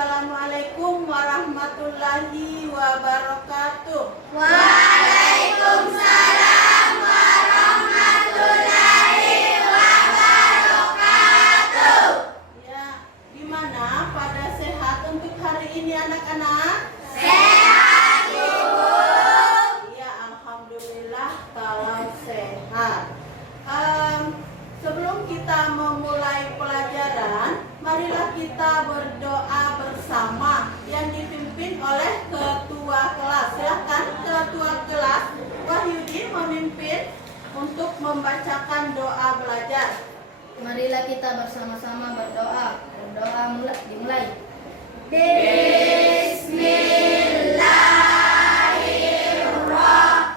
Assalamualaikum warahmatullahi wabarakatuh. Waalaikumsalam warahmatullahi wabarakatuh. Ya, gimana pada sehat untuk hari ini anak-anak? Sehat, Ibu. Ya, alhamdulillah kalau sehat. Sebelum kita memulai pelajaran, marilah kita berdoa bersama yang dipimpin oleh ketua kelas. Silakan ketua kelas Wahyudin memimpin untuk membacakan doa belajar. Marilah kita bersama-sama berdoa. Dimulai. Bismillahirrahmanirrahim.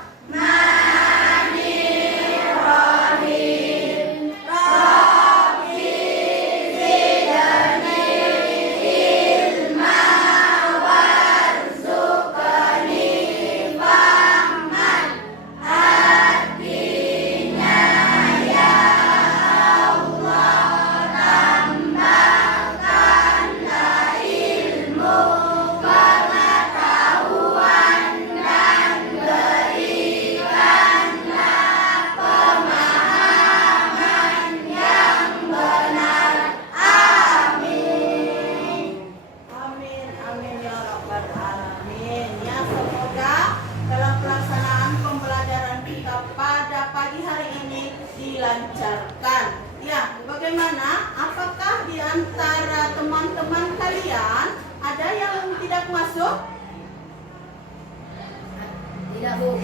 Rabbi zidni ilma warzuqni fahman. Artinya ya Allah, tambahkanlah ilmu, pengetahuan, dan berikanlah pemahaman yang benar. Amin. Amin, amin ya rabbal alamin. Ya, semoga dalam pelaksanaan pembelajaran kita pada pagi hari ini dilancarkan. Ya, bagaimana? Apakah di antara teman-teman kalian ada yang tidak masuk? Tidak, Bu.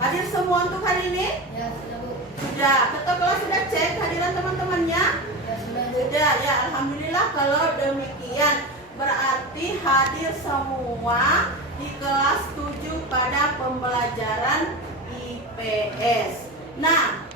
Hadir semua untuk hari ini? Ya, sudah, Bu. Sudah. Ketua kelas sudah cek hadiran teman-temannya? Ya, sudah, Bu. Sudah, ya alhamdulillah kalau demikian. Berarti hadir semua di kelas 7 pada pembelajaran IPS. Nah,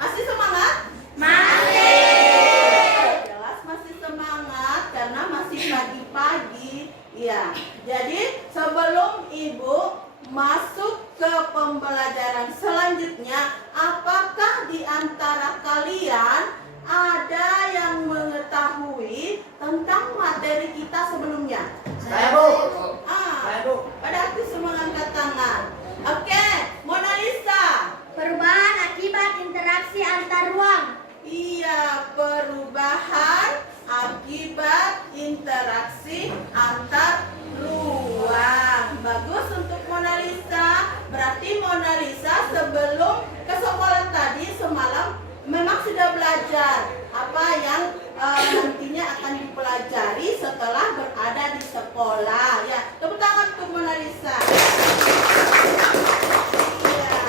masih semangat? Masih. Jelas masih semangat karena masih pagi-pagi. Ya, jadi sebelum Ibu masuk ke pembelajaran selanjutnya, apakah di antara kalian ada yang mengetahui tentang materi kita sebelumnya? Saya, Bu. Pada aktif semua angkat tangan. Oke, Mona Lisa. Perubahan akibat interaksi antar ruang. Iya, perubahan akibat interaksi antar ruang. Bagus untuk Mona Lisa. Berarti Mona Lisa sebelum ke sekolah tadi semalam memang sudah belajar apa yang nantinya akan dipelajari setelah berada di sekolah. Ya, tepuk tangan untuk Mona Lisa. Iya.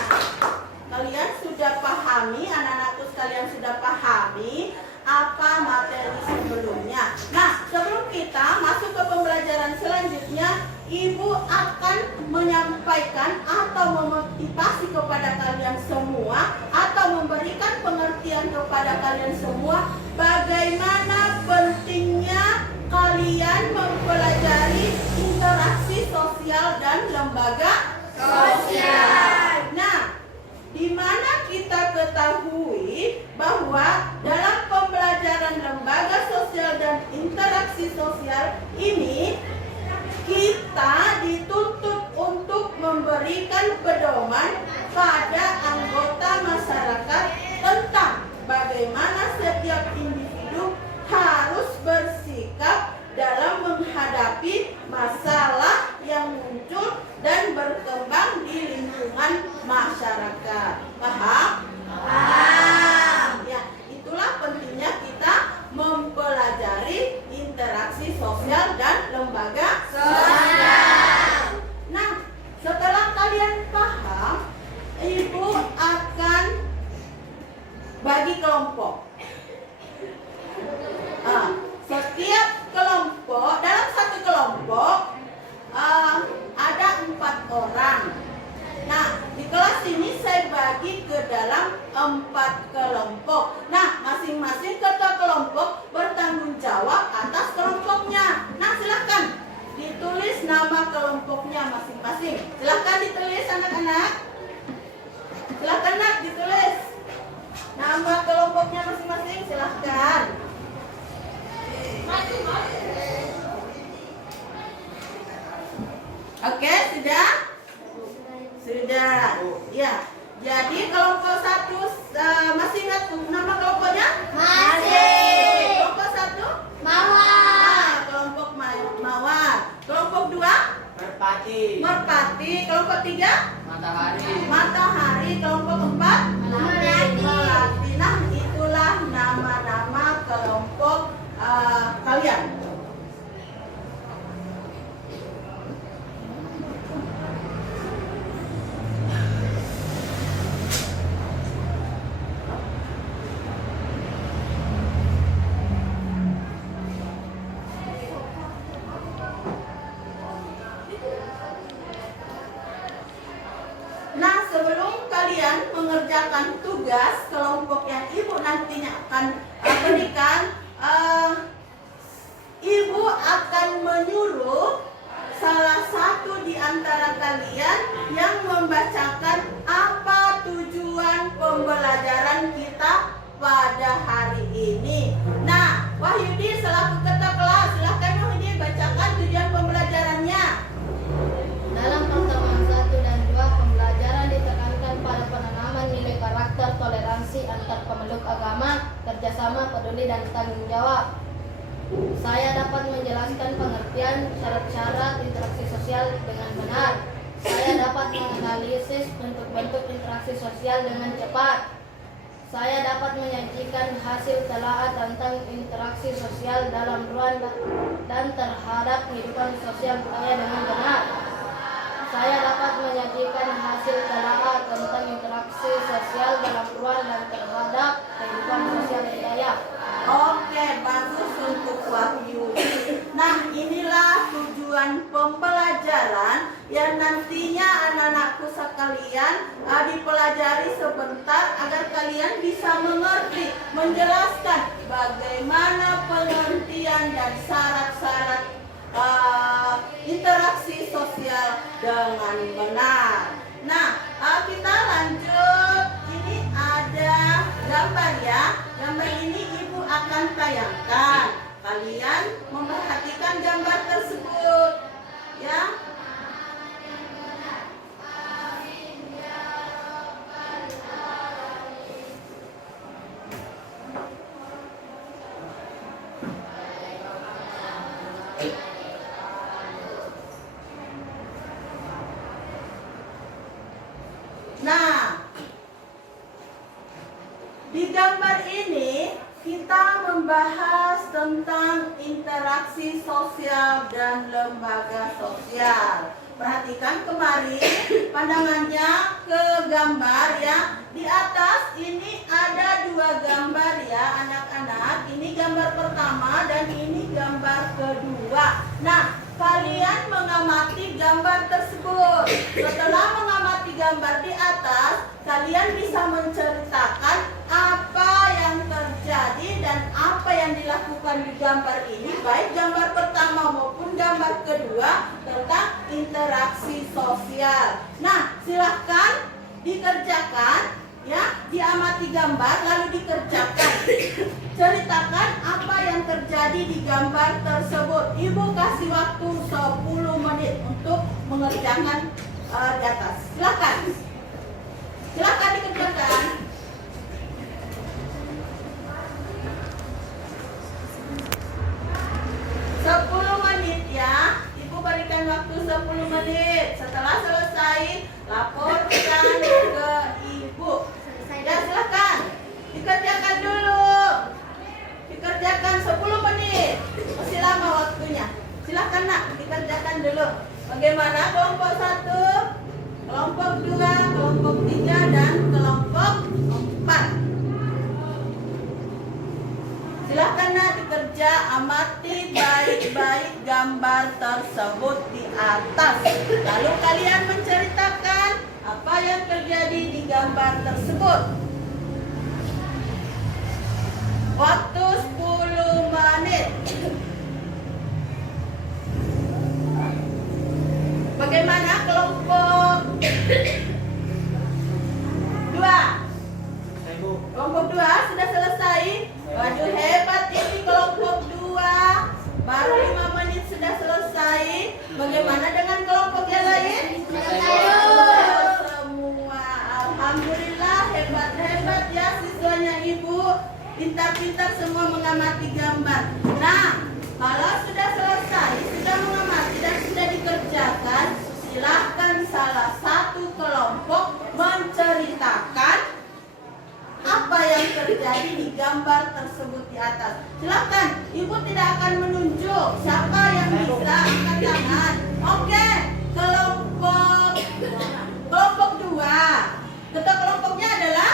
Kalian sudah pahami, anak-anakku sekalian sudah pahami apa materi sebelumnya. Nah, sebelum kita masuk ke pembelajaran selanjutnya, Ibu akan menyampaikan atau memotivasi kepada kalian semua atau memberikan pengertian kepada kalian semua bagaimana pentingnya kalian mempelajari interaksi sosial dan lembaga sosial. Nah, di mana kita ketahui bahwa dalam pembelajaran lembaga sosial dan interaksi sosial ini kita dituntut untuk memberikan pedoman pada anggota masyarakat tentang bagaimana setiap individu harus bersikap dalam menghadapi masalah yang muncul dan berkembang di lingkungan masyarakat. Paham? Paham. Ya, itulah pentingnya kita mempelajari interaksi sosial dan lembaga Sosial. Nah, setelah kalian paham, Ibu akan bagi kelompok. Setiap kelompok, dalam satu kelompok ada 4 orang. Nah, di kelas ini saya bagi ke dalam 4 kelompok. Nah, masing-masing ketua kelompok bertanggung jawab atas kelompoknya. Nah, silakan ditulis nama kelompoknya masing-masing. Silakan ditulis anak-anak. Silakan nak ditulis nama kelompoknya masing-masing. Silakan. Oke, sudah? Sudah. Ya. Jadi kelompok 1 masih ingat nama kelompoknya? Masih. Kelompok 1? Mawar. Kelompok mawar. Kelompok 2? Merpati. Merpati. Kelompok 3? Matahari. Matahari. Kelompok 4? Melati. Melati. Nah, itulah nama-nama kelompok kalian. Nah, sebelum kalian mengerjakan tugas kelompok yang ibu nantinya akan berikan, ibu akan menyuruh salah satu di antara kalian yang membacakan apa tujuan pembelajaran kita pada hari ini. Nah, Wahyudi selaku ketua kelas, silahkan Wahyudi bacakan tujuan pembelajarannya. Dalam pertemuan 1 dan 2, pembelajaran ditekankan pada penanaman nilai karakter, toleransi antar pemeluk agama, kerjasama, peduli, dan tanggung jawab. Saya dapat menjelaskan pengertian syarat-syarat interaksi sosial dengan benar. Saya dapat menganalisis bentuk-bentuk interaksi sosial dengan cepat. Saya dapat menyajikan hasil telaah tentang interaksi sosial dalam ruang dan terhadap kehidupan sosial budaya dengan benar. Saya dapat menyajikan hasil telaah tentang interaksi sosial dalam ruang dan terhadap kehidupan sosial budaya. Oke, bagus untuk Wahyudi. Nah, inilah tujuan pembelajaran yang nantinya anak-anakku sekalian dipelajari sebentar agar kalian bisa mengerti, menjelaskan bagaimana pengertian dan syarat-syarat interaksi sosial dengan benar. Nah, kita lanjut. Ini ada gambar ya. Gambar ini ibu akan tayangkan. Kalian memperhatikan gambar tersebut, ya. Nah, di gambar ini kita membahas tentang interaksi sosial dan lembaga sosial. Perhatikan kemarin pandangannya ke gambar ya. Di atas ini ada 2 gambar ya anak-anak. Ini gambar pertama dan ini gambar kedua. Nah, kalian mengamati gambar tersebut. Setelah mengamati gambar di atas, kalian bisa menceritakan apa yang terjadi dan apa yang dilakukan di gambar ini, baik gambar pertama maupun gambar kedua tentang interaksi sosial. Nah, silahkan dikerjakan ya, diamati gambar lalu dikerjakan. Ceritakan apa yang terjadi di gambar tersebut. Ibu kasih waktu 10 menit untuk mengerjakan di atas. Silakan. Silakan dikerjakan. 10 menit ya. Ibu berikan waktu 10 menit. Setelah selesai, laporkan ke ibu. Ya, silakan. Dikerjakan dulu. Dikerjakan 10 menit. Masih lama waktunya. Silakan nak, dikerjakan dulu. Bagaimana kelompok 1, kelompok 2, kelompok 3, dan kelompok 4. Silakan nak dikerja, amati baik-baik gambar tersebut di atas. Lalu kalian menceritakan apa yang terjadi di gambar tersebut. Waktu 10 menit. Bagaimana kelompok 2? Kelompok 2 sudah selesai. Waduh, hebat ini kelompok 2. Baru 5 menit sudah selesai. Bagaimana dengan kelompok yang Alhamdulillah, hebat-hebat ya siswanya Ibu. Pintar-pintar semua mengamati gambar. Nah, kalau sudah selesai, sudah mengamati dan sudah dikerjakan, silahkan salah satu kelompok menceritakan apa yang terjadi di gambar tersebut di atas. Silahkan, Ibu tidak akan menunjuk siapa yang bisa angkat tangan. Oke, kelompok 2. Ketua kelompoknya adalah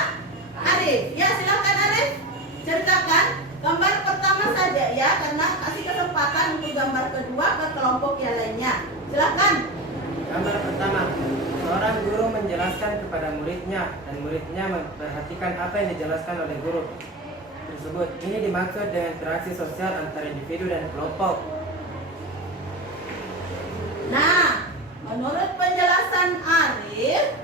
Arif. Ya, silahkan Arif, ceritakan gambar pertama saja ya, karena kasih kesempatan untuk gambar kedua ke kelompok yang lainnya. Silahkan. Gambar pertama, seorang guru menjelaskan kepada muridnya dan muridnya memperhatikan apa yang dijelaskan oleh guru tersebut. Ini dimaksud dengan interaksi sosial antara individu dan kelompok. Nah, menurut penjelasan Arif,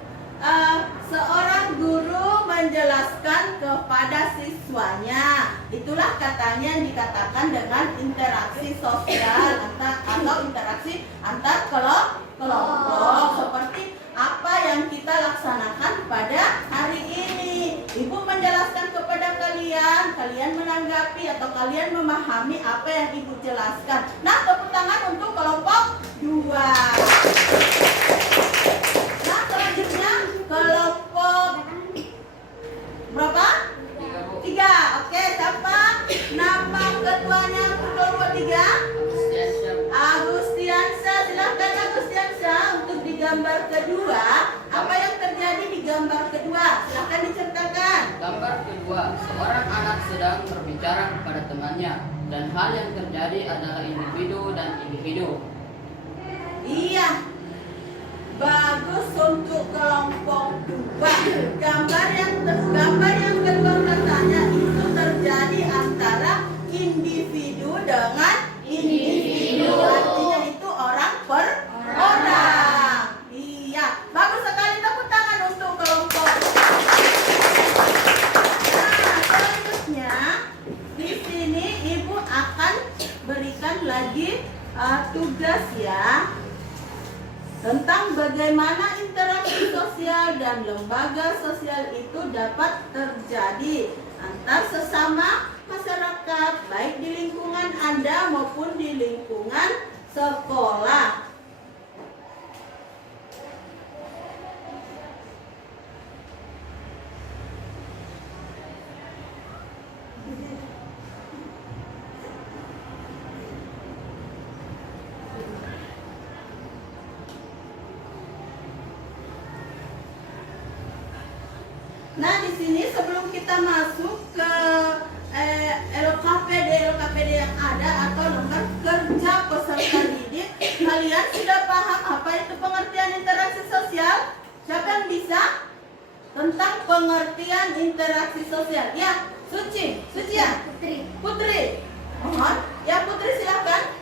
seorang guru menjelaskan kepada siswanya. Itulah katanya yang dikatakan dengan interaksi sosial atau interaksi antar kelompok. Seperti apa yang kita laksanakan pada hari ini. Ibu menjelaskan kepada kalian, kalian menanggapi atau kalian memahami apa yang Ibu jelaskan. Nah, tepuk tangan untuk kelompok 2. Nah, selanjutnya kelompok berapa? 3. Oke, siapa nama ketuanya untuk kelompok 3? Agustiansyah. Silahkan Agustiansyah untuk di gambar kedua. Apa yang terjadi di gambar kedua? Silahkan diceritakan. Gambar kedua, seorang anak sedang berbicara kepada temannya dan hal yang terjadi adalah individu dan individu. Iya, bagus untuk kelompok 2. Gambar yang kedua katanya itu terjadi antara individu dengan individu. Artinya itu orang per orang. Iya, bagus sekali, tepuk tangan untuk kelompok. Nah, selanjutnya di sini Ibu akan berikan lagi tugas ya, tentang bagaimana interaksi sosial dan lembaga sosial itu dapat terjadi antar sesama masyarakat, baik di lingkungan Anda maupun di lingkungan sekolah. Nah, di sini sebelum kita masuk ke LKPD yang ada atau lembar kerja peserta didik, kalian sudah paham apa itu pengertian interaksi sosial? Siapa yang bisa? Tentang pengertian interaksi sosial. Ya, Suci ya? Putri. Mohon. Ya, Putri silahkan.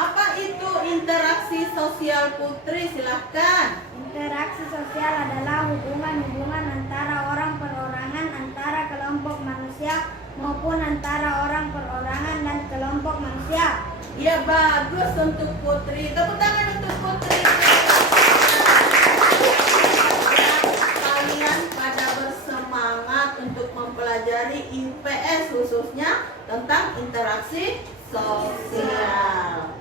Apa itu interaksi sosial, Putri? Silahkan. Interaksi sosial adalah hubungan-hubungan antara orang perorangan, antara kelompok manusia maupun antara orang perorangan dan kelompok manusia. Ya, bagus untuk Putri. Tepuk tangan untuk Putri. Kalian pada bersemangat untuk mempelajari IPS khususnya tentang interaksi sosial.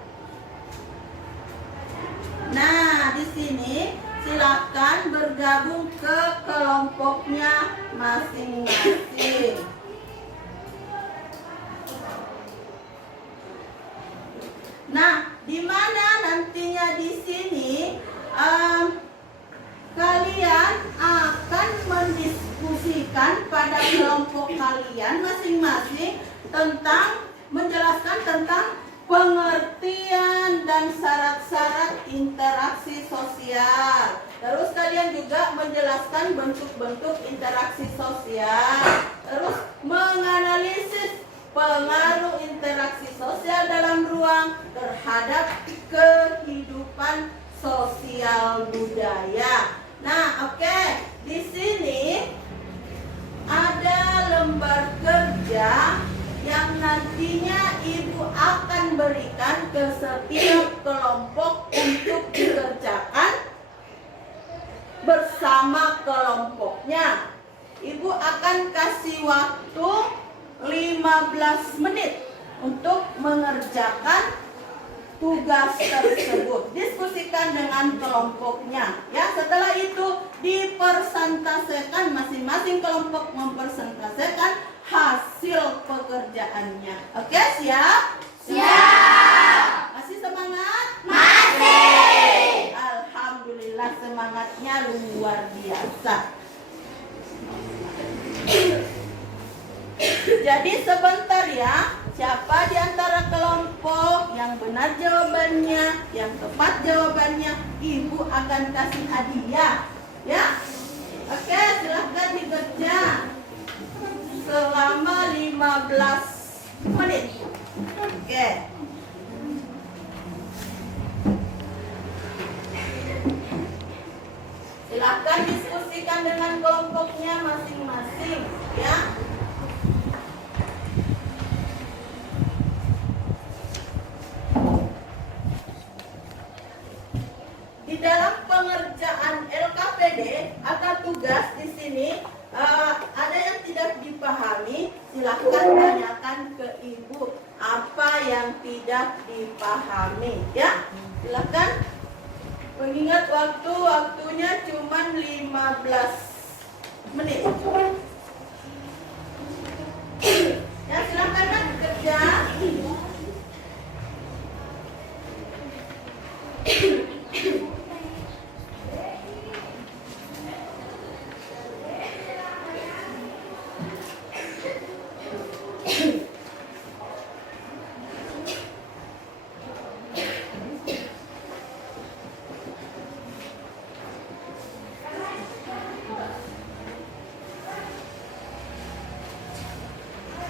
Nah, di sini silakan bergabung ke kelompoknya masing-masing. Nah, di mana nantinya di sini kalian akan mendiskusikan pada kelompok kalian masing-masing tentang menjelaskan tentang pengertian dan syarat-syarat interaksi sosial. Terus kalian juga menjelaskan bentuk-bentuk interaksi sosial. Terus menganalisis pengaruh interaksi sosial dalam ruang terhadap kehidupan sosial budaya. Nah, oke. Di sini ada lembar kerja yang nantinya Ibu akan berikan ke setiap kelompok untuk dikerjakan bersama sama kelompoknya. Ibu akan kasih waktu 15 menit untuk mengerjakan tugas tersebut. Diskusikan dengan kelompoknya. Ya, setelah itu dipresentasikan, masing-masing kelompok mempresentasikan hasil pekerjaannya. Oke, siap? Siap. Masih semangat? Masih. Alhamdulillah, semangatnya luar biasa. Jadi sebentar ya, siapa di antara kelompok yang benar jawabannya, yang tepat jawabannya, Ibu akan kasih hadiah. Ya, oke, silahkan dikerja selama 15 menit. Oke. Silahkan diskusikan dengan kelompoknya masing-masing, ya. Di dalam pengerjaan LKPD atau tugas di sini ada yang tidak dipahami, silahkan tanyakan ke Ibu apa yang tidak dipahami, ya. Silahkan. Mengingat waktunya cuma 15 menit. Ya, silakan nak kerja.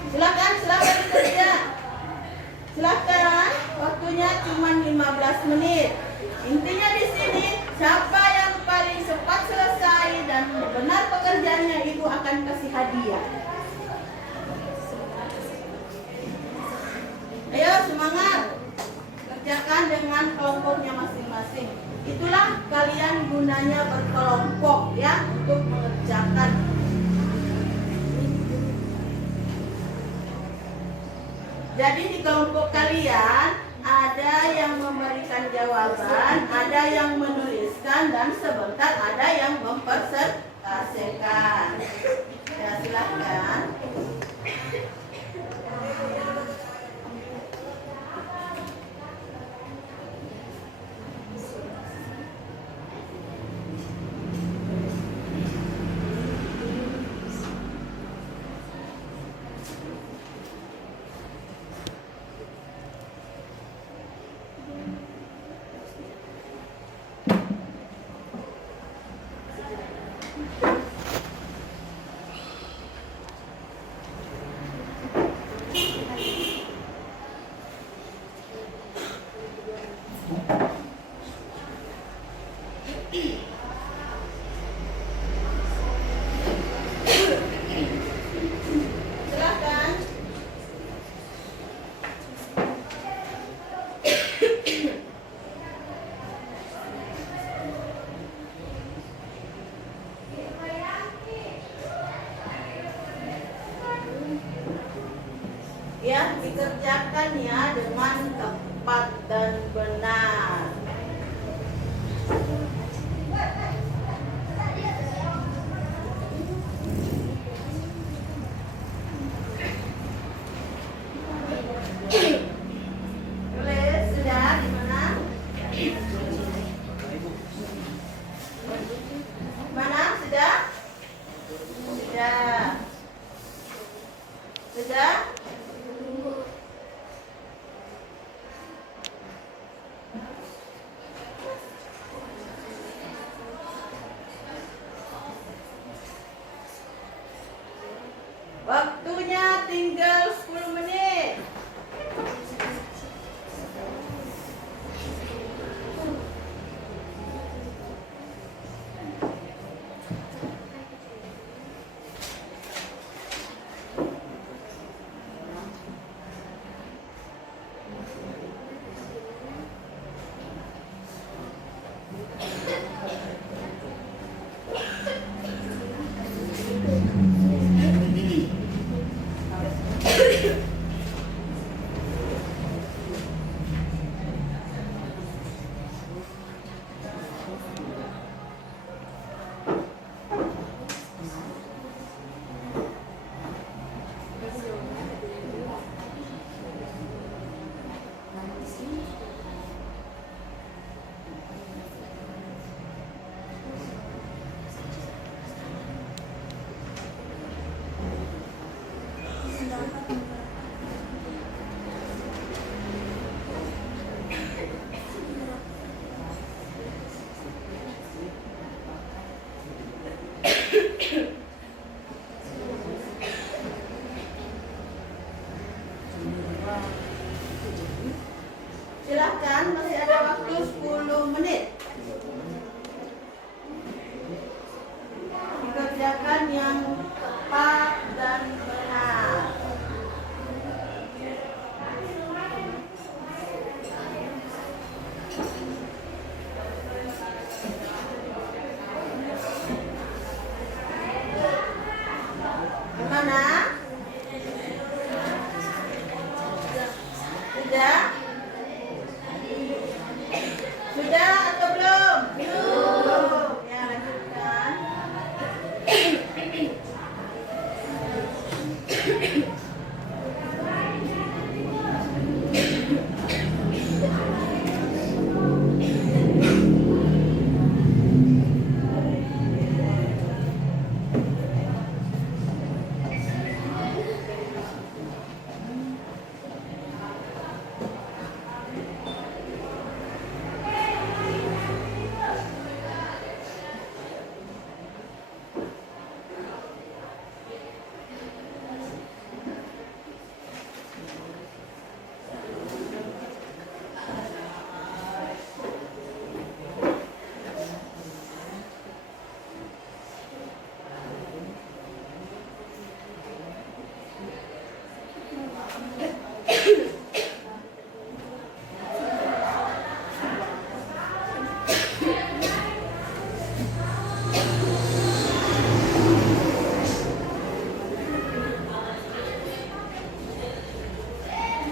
Silakan bekerja. Silakan, waktunya cuma 15 menit. Intinya di sini, siapa yang paling cepat selesai dan benar pekerjaannya, Ibu akan kasih hadiah. Ayo semangat, kerjakan dengan kelompoknya masing-masing. Itulah kalian gunanya berkelompok, ya, untuk mengerjakan. Jadi di kelompok kalian ada yang memberikan jawaban, ada yang menuliskan, dan sebentar ada yang mempresentasikan. Ya, silakan. Silakan. Ya, dikerjakan ya dengan tepat dan benar. Boleh, sudah di mana? Mana? Sudah? Sudah. Sudah? Waktunya tinggal 10 menit. Silakan, masih ada waktu 10 menit. Dikerjakan yang tepat dan benar. Gimana? Sudah? Sudah atau belum? Belum. Ya, lanjutkan.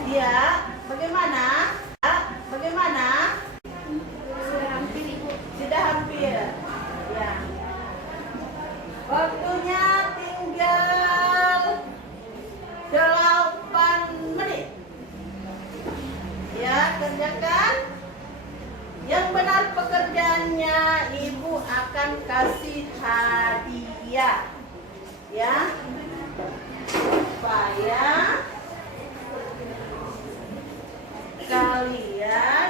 Ya, bagaimana? Bagaimana? Sudah hampir. Ya. Waktunya tinggal 8 menit. Ya, kerjakan. Yang benar pekerjaannya, Ibu akan kasih hadiah. Ya. Supaya kalian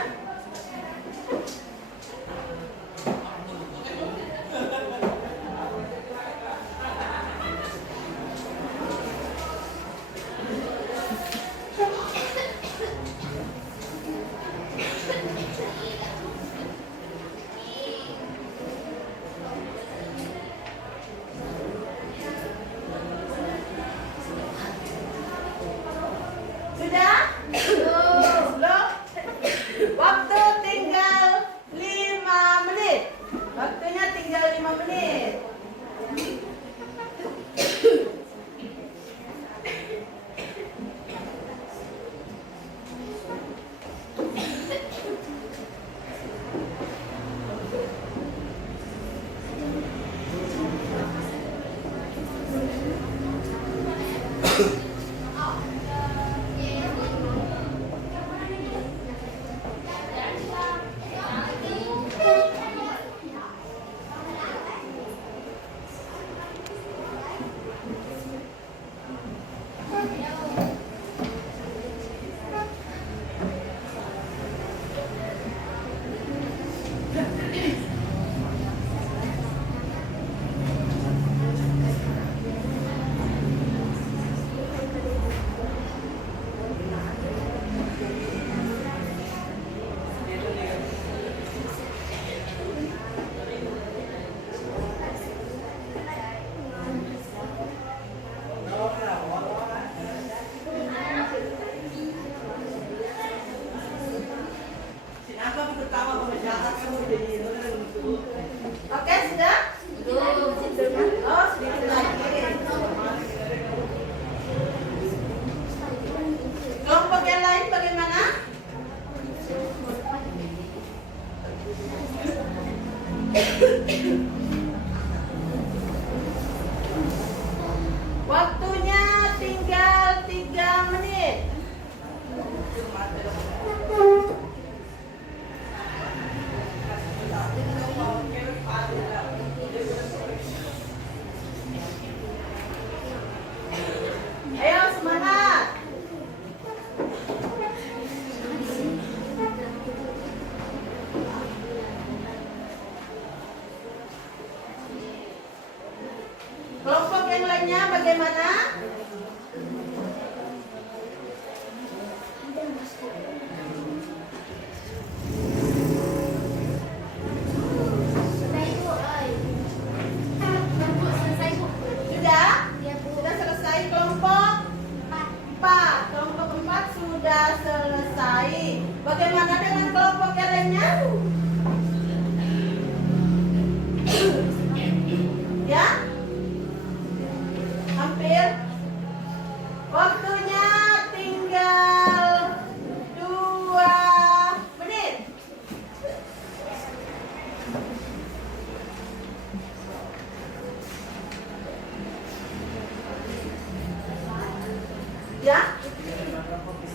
sudah? Belum? Waktu tinggal 5 menit. Waktunya tinggal 5 menit. bagaimana? Sudah? Sudah selesai kelompok 4. Kelompok 4 sudah selesai. Bagaimana dengan kelompok yang lainnya? Ya? Hampir. Waktunya tinggal 2 menit. Ya?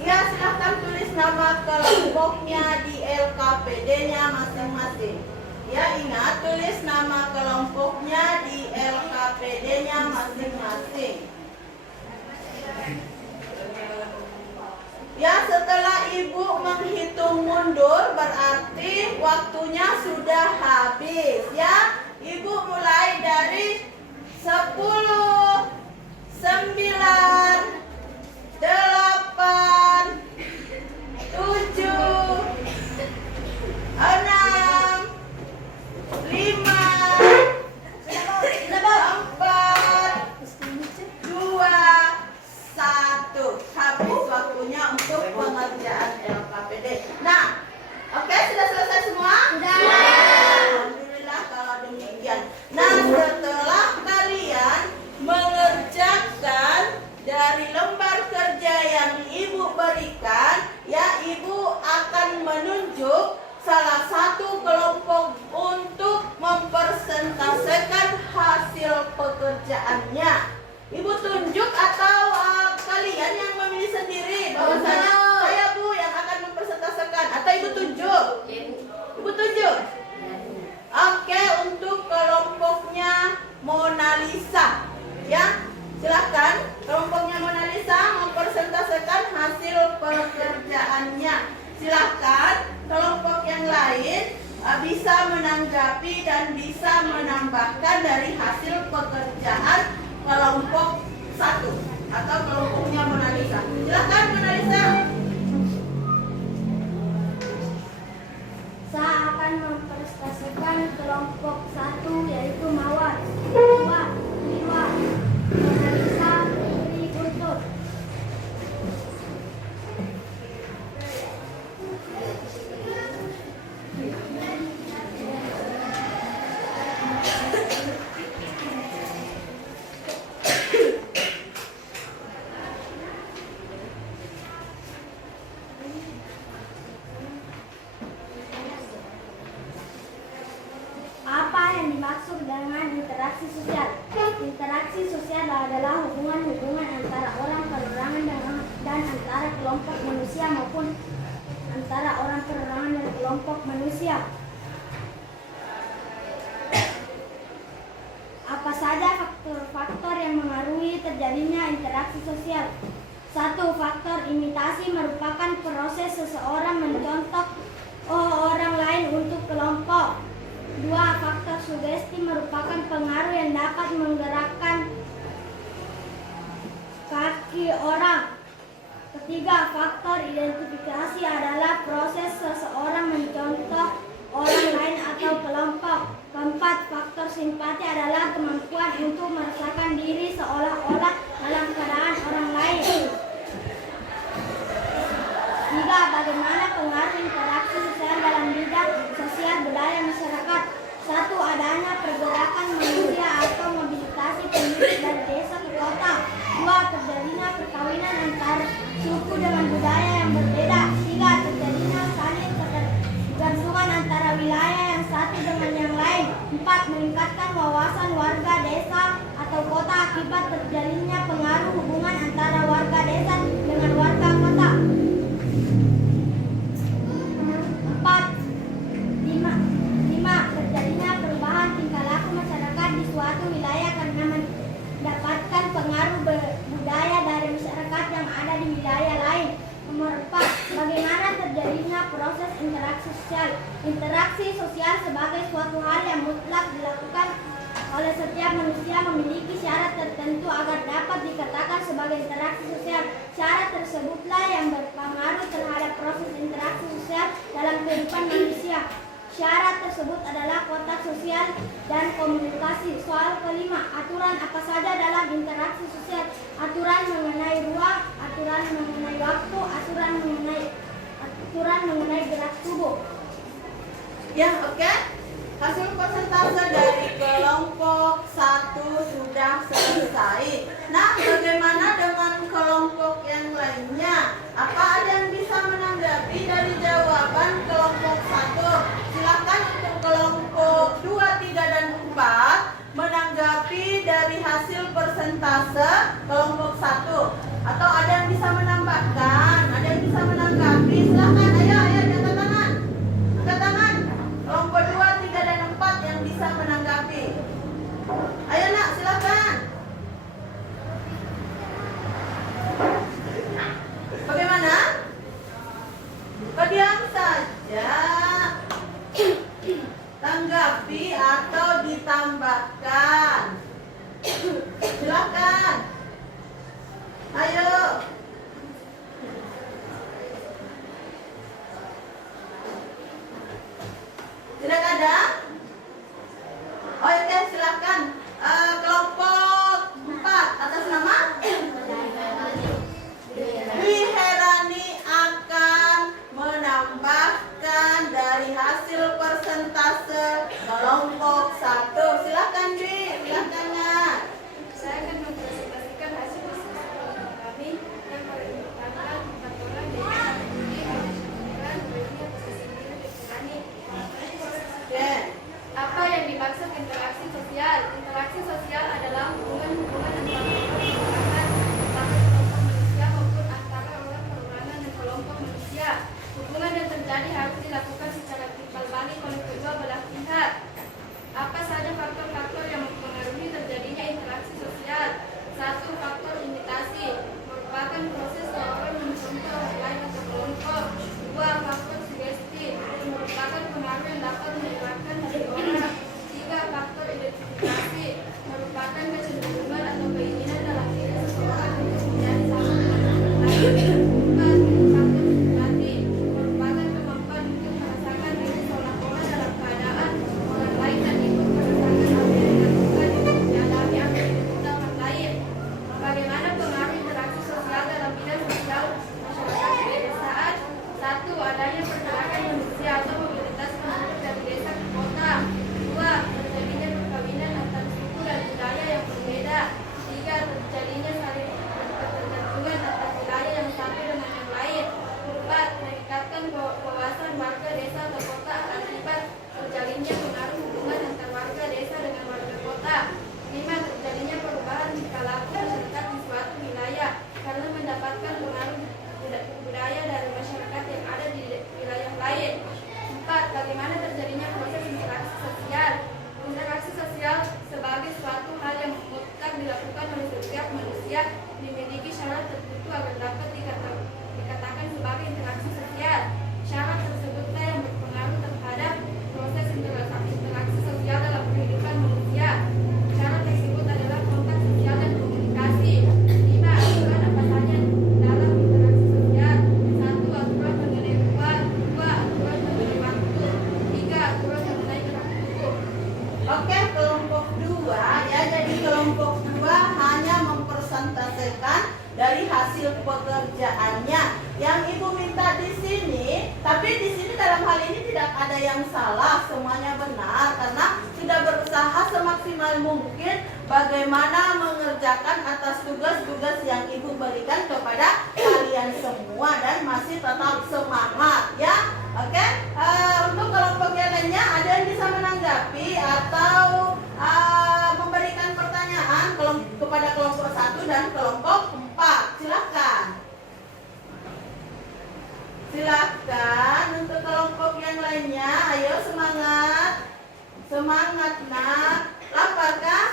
Ya, silahkan tulis nama kelompoknya di LKPD-nya masing-masing. Ya, ingat tulis nama kelompoknya di LKPD-nya masing-masing. Ya, setelah ibu menghitung mundur berarti waktunya sudah habis. Ya, ibu mulai dari 10, 9, 8, 7, 6, 5, 4, 2, 1. Habis waktunya untuk pengerjaan LKPD. Nah, oke, sudah selesai semua? Sudah. Alhamdulillah kalau demikian. Nah, setelah kalian mengerjakan dari lembar kerja yang ibu berikan, ya, ibu akan menunjuk salah satu kelompok untuk mempresentasikan hasil pekerjaannya. Ibu tunjuk atau kalian yang memilih sendiri? Bahwasanya saya Bu yang akan mempresentasikan, atau ibu tunjuk? Ibu tunjuk. Oke, untuk kelompoknya Mona Lisa, ya, silakan kelompoknya Mona Lisa mempresentasikan hasil pekerjaannya. Silakan kelompok yang lain bisa menanggapi dan bisa menambahkan dari hasil pekerjaan kelompok 1 atau kelompoknya Mona Lisa. Silakan Mona Lisa. Saya akan mempresentasikan kelompok 1 yaitu Mawar, 2, 5, Mona Lisa, Putri Guntur. Apa yang dimaksud dengan interaksi sosial? Interaksi sosial adalah hubungan-hubungan antara orang perorangan dan antara kelompok manusia maupun antara orang perorangan dan kelompok manusia. Apa saja faktor-faktor yang mengaruhi terjadinya interaksi sosial? 1. Faktor imitasi merupakan proses seseorang mencontoh orang lain untuk kelompok. 2. Faktor sugesti merupakan pengaruh yang dapat menggerakkan kaki orang. 3. Faktor identifikasi adalah proses seseorang mencontoh orang lain atau kelompok. 4. Faktor simpati adalah kemampuan untuk merasakan diri seolah-olah dalam keadaan orang lain. 3. Bagaimana pengaruh interaksi sosial dalam bidang sosial budaya masyarakat? 1. Adanya pergerakan manusia atau mobilisasi penduduk dari desa ke kota. 2. Terjadinya perkawinan antara suku dengan budaya yang berbeda. 3. Terjadinya saling ketergantungan antara wilayah yang satu dengan yang lain. 4. Meningkatkan wawasan warga desa atau kota akibat terjadinya pengaruh hubungan antara warga desa dengan warga kota. 5. Terjadinya perubahan tingkah laku masyarakat di suatu wilayah karena mendapatkan pengaruh budaya dari masyarakat yang ada di wilayah lain. Nomor 4. Bagaimana terjadinya proses interaksi sosial? Interaksi sosial sebagai suatu hal yang mutlak dilakukan oleh setiap manusia memiliki syarat tertentu agar dapat dikatakan sebagai interaksi sosial. Syarat tersebutlah yang berpengaruh terhadap proses interaksi sosial dalam kehidupan manusia. Syarat tersebut adalah kotak sosial dan komunikasi. Soal kelima, aturan apa saja dalam interaksi sosial? Aturan mengenai ruang, aturan mengenai waktu, aturan mengenai gerak tubuh. Ya, oke. Hasil persentase dari kelompok 1 sudah selesai. Nah, bagaimana dengan kelompok yang lainnya? Apa ada yang bisa menanggapi dari jawaban kelompok 1? Silakan untuk kelompok 2, 3, dan 4 menanggapi dari hasil persentase kelompok 1. Atau ada yang bisa menambahkan? Ada yang bisa menanggapi? Silakan, ayo angkat tangan. Angkat tangan. Kelompok 2, 3, dan 4 yang bisa menanggapi. Ayo nak, silakan. Bagaimana? Diam saja. Tanggapi atau ditambahkan. Silakan. Ayo. Tidak ada? Oh, oke, silakan. Kelompok 4 atas nama Dwi Herani akan menambahkan dari hasil persentase kelompok 1. Silakan Dwi, silakan Nak. Saya akan mempresentasikan hasil persentase kami yang merupakan patokan dari apa yang dimaksud interaksi sosial? Interaksi sosial adalah hubungan-hubungan antara kelompok manusia maupun antara orang perorangan dan kelompok manusia. Hubungan yang terjadi harus dilakukan secara timbal balik oleh kedua belah pihak. Apa saja faktor-faktor yang mempengaruhi terjadinya interaksi sosial? 1. Faktor imitasi, merupakan proses seorang mencontoh orang lain atau kelompok. 2. Faktor sugesti, merupakan pengaruh yang dapat menyebabkan dari orang. 3. Faktor identifikasi, merupakan kecenderungan atau keinginan dalam diri seseorang untuk menjadi sama dengan orang lain. 4. Faktor simpati, merupakan kemampuan untuk merasakan diri seolah-olah dalam keadaan orang lain dan ikut merasakan apa yang dilakukan dialami aktivitas orang lain. Bagaimana pengaruh interaksi sosial dalam bidang sosial masyarakat di pedesaan? 1. Adanya pergerakan manusia atau mobilitas penduduk dari desa ke kota. 2. Terjadinya perkawinan antar suku dan budaya yang berbeda. 3. Terjadinya saling ketergantungan antar wilayah yang satu dengan yang lain. 4. Meningkatkan wawasan warga desa atau kota akibat terjalinnya pengaruh hubungan antar warga desa dengan warga kota. 5. Terjadinya perubahan tingkah laku masyarakat di suatu wilayah karena mendapatkan pengaruh budaya dari masyarakat yang ada di wilayah lain. 4. Bagaimana terjadinya proses interaksi sosial? Interaksi sosial sebagai suatu hal yang mutlak dilakukan oleh setiap manusia dimiliki syarat tertentu agar dapat dikatakan sebagai interaksi sosial. Syarat tersebutlah yang berpengaruh terhadap proses interaksi sosial dalam kehidupan manusia. Syarat tersebut adalah kontak sosial dan komunikasi. 5. Aturan apa saja dalam interaksi sosial? 1. Aturan mengenai ruang. 2. Aturan mengenai waktu. 3. Aturan mengenai gerak tubuh. Oke, kelompok 2 ya. Jadi kelompok 2 hanya mempersentasekan dari hasil pekerjaannya. Yang Ibu minta di sini, tapi di sini dalam hal ini tidak ada yang salah, semuanya benar karena sudah berusaha semaksimal mungkin bagaimana mengerjakan atas tugas-tugas yang Ibu berikan kepada kalian semua dan masih tetap semangat ya. Oke, untuk kelompok yang lainnya ada yang bisa menanggapi atau memberikan pertanyaan kepada kelompok 1 dan kelompok 4. Silakan. Silakan untuk kelompok yang lainnya. Ayo semangat. Semangat nak. Lapar kah?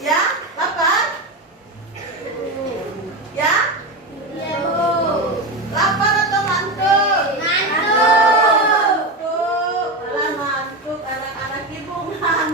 Ya, lapar? Ya? Iya, Bu. Lapar atau ngantuk? Ngantuk. Ngantuk. Alah ngantuk, anak-anak ibu ngantuk.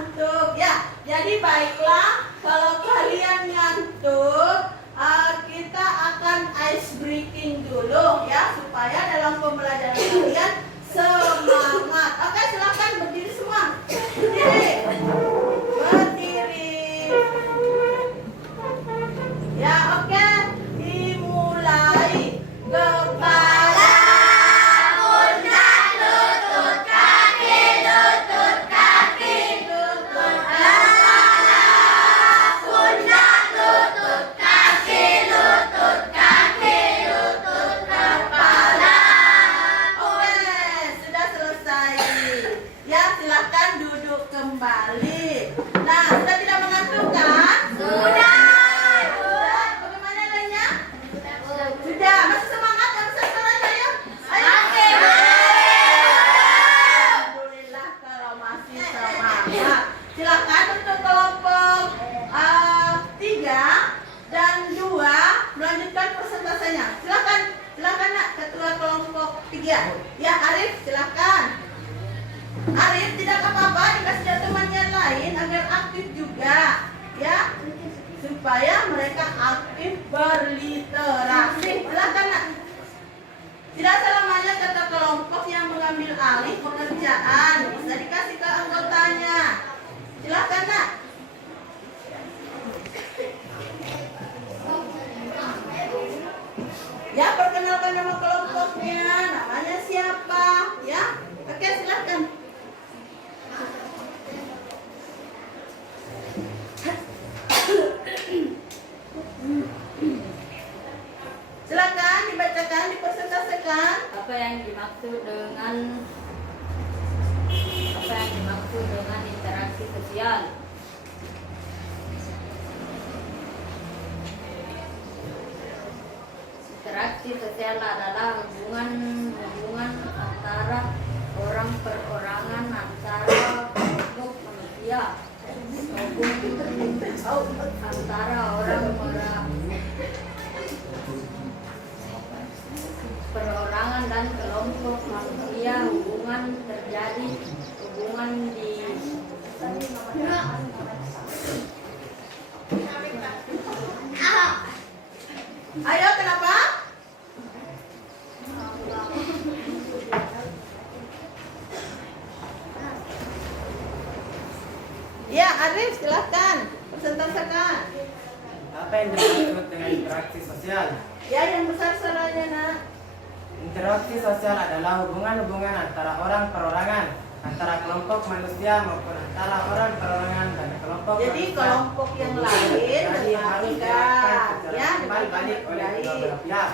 bahasanya. Silakan, silakan nak ketua kelompok 3. Ya Arif, silakan. Arif tidak apa-apa dikasih teman yang lain agar aktif juga, ya, supaya mereka aktif berliterasi. Silakan nak. Tidak selamanya kata kelompok yang mengambil alih pekerjaan bisa dikasih ke anggotanya. Silakan nak. Ya, perkenalkan nama kelompoknya, namanya siapa, ya. Oke, silakan. Silakan dibacakan, dipresentasikan. Apa yang dimaksud dengan interaksi sosial? Interaksi sosial adalah hubungan antara orang perorangan, antara kelompok manusia maupun antara orang perorangan dan kelompok manusia. Hubungan terjadi di Ayo, kenapa? Ya, Arif, silakan presentasikan. Apa yang dimaksud dengan interaksi sosial? Ya, yang besar suaranya nak. Interaksi sosial adalah hubungan-hubungan antara orang perorangan, antara kelompok manusia maupun antara orang perorangan dan kelompok Jadi manusia. kelompok yang lain Jadi harus dilakukan secara ya, timbal-balik oleh kedua baik. belah pihak.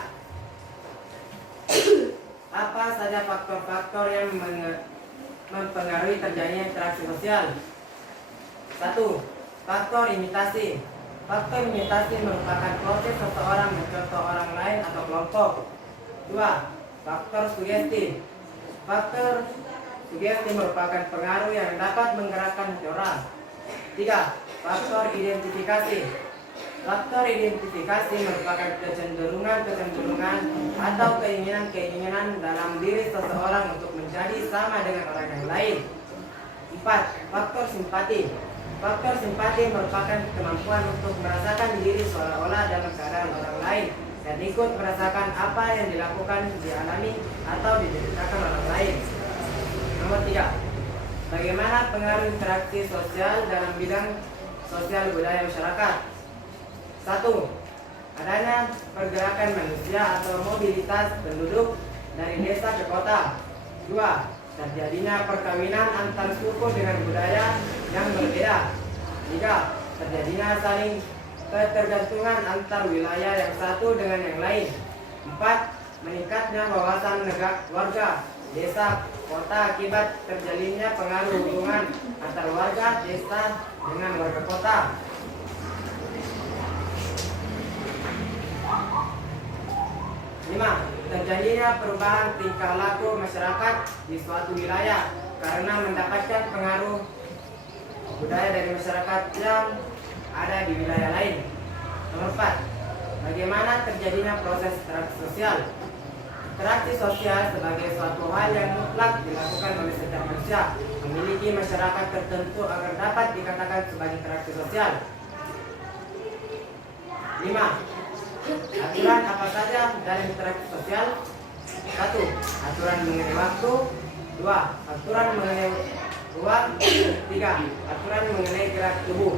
Apa saja faktor-faktor yang mempengaruhi terjadinya interaksi sosial? 1. Faktor imitasi. Faktor imitasi merupakan proses seseorang mencontoh orang lain atau kelompok. 2. Faktor sugesti. Faktor sugesti merupakan pengaruh yang dapat menggerakkan hati orang. 3. Faktor identifikasi. Faktor identifikasi merupakan kecenderungan atau keinginan dalam diri seseorang untuk menjadi sama dengan orang yang lain. 4. Faktor simpati. Faktor simpati merupakan kemampuan untuk merasakan diri seolah-olah dalam keadaan orang lain dan ikut merasakan apa yang dilakukan, dialami, atau diceritakan orang lain. Nomor 3. Bagaimana pengaruh interaksi sosial dalam bidang sosial budaya masyarakat? 1. Adanya pergerakan manusia atau mobilitas penduduk dari desa ke kota. 2. Terjadinya perkawinan antar suku dengan budaya yang berbeda. 3. Terjadinya saling ketergantungan antar wilayah yang satu dengan yang lain. 4. Meningkatnya wawasan warga desa kota akibat terjalinnya pengaruh hubungan antar warga desa dengan warga kota. 5. Terjadinya perubahan tingkah laku masyarakat di suatu wilayah karena mendapatkan pengaruh budaya dari masyarakat yang ada di wilayah lain. Nomor 4. Bagaimana terjadinya proses interaksi sosial? Interaksi sosial sebagai suatu hal yang mutlak dilakukan oleh setiap manusia memiliki masyarakat tertentu agar dapat dikatakan sebagai interaksi sosial. 5. Aturan apa saja dalam interaksi sosial? 1. Aturan mengenai waktu. 2. Aturan mengenai ruang. 3. Aturan mengenai gerak tubuh.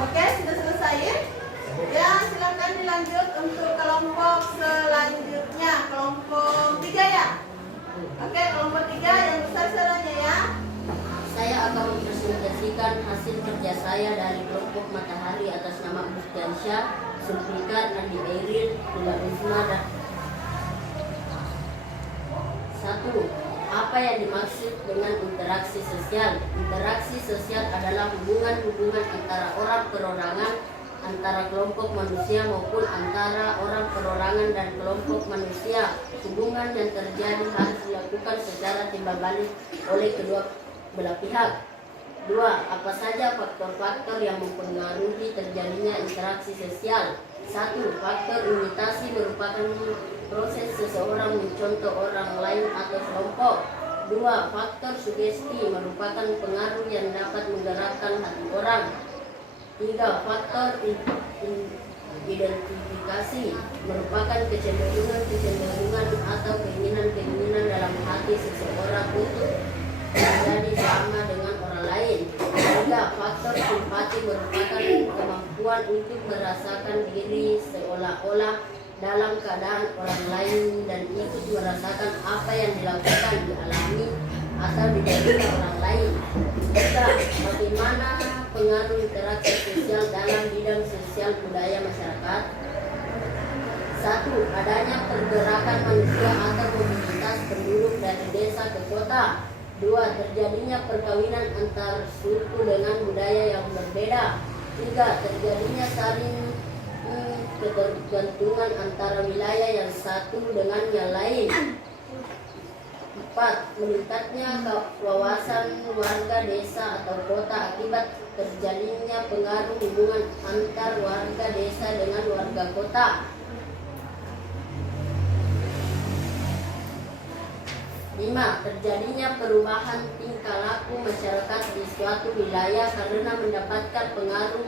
Oke, sudah selesai. Ya, silakan dilanjut untuk kelompok selanjutnya, kelompok 3 ya. Oke, kelompok 3 yang besar suaranya ya. Saya akan mempresentasikan hasil kerja saya dari kelompok Matahari atas nama Bustiansyah, Sulfikar, Andi Airil, Tula Uzma, dan 1. Apa yang dimaksud dengan interaksi sosial? Interaksi sosial adalah hubungan-hubungan antara orang perorangan, antara kelompok manusia maupun antara orang perorangan dan kelompok manusia. Hubungan yang terjadi harus dilakukan secara timbal balik oleh kedua belah pihak. 2. Apa saja faktor-faktor yang mempengaruhi terjadinya interaksi sosial? 1. Faktor imitasi merupakan proses seseorang mencontoh orang lain atau kelompok. 2. Faktor sugesti merupakan pengaruh yang dapat menggerakkan hati orang. 3. Faktor identifikasi merupakan kecenderungan atau keinginan dalam hati seseorang untuk menjadi sama dengan orang lain. 3. Faktor simpati merupakan kemampuan untuk merasakan diri seolah-olah dalam keadaan orang lain dan ikut merasakan apa yang dilakukan, dialami, atau dilakukan orang lain. 4. Bagaimana pengaruh interaksi sosial dalam bidang sosial budaya masyarakat? 1. Adanya pergerakan manusia atau mobilitas penduduk dari desa ke kota. 2. Terjadinya perkawinan antar suku dengan budaya yang berbeda. 3. Terjadinya saling ketergantungan antara wilayah yang satu dengan yang lain. 4. Meningkatnya wawasan warga desa atau kota akibat terjadinya pengaruh hubungan antar warga desa dengan warga kota. 5. Terjadinya perubahan tingkah laku masyarakat di suatu wilayah karena mendapatkan pengaruh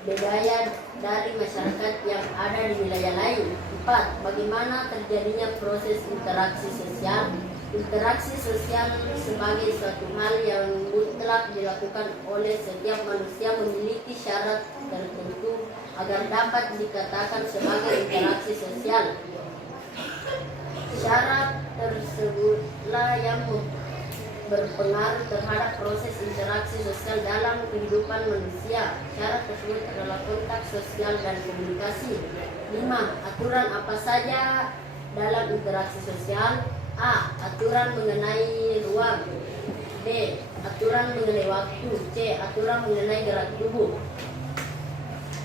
budaya dari masyarakat yang ada di wilayah lain. 4. Bagaimana terjadinya proses interaksi sosial? Interaksi sosial sebagai suatu hal yang mutlak dilakukan oleh setiap manusia memiliki syarat tertentu agar dapat dikatakan sebagai interaksi sosial. Syarat tersebutlah yang berpengaruh terhadap proses interaksi sosial dalam kehidupan manusia. Syarat tersebut adalah kontak sosial dan komunikasi. 5. Aturan apa saja dalam interaksi sosial? A. Aturan mengenai ruang. B. Aturan mengenai waktu. C. Aturan mengenai gerak tubuh.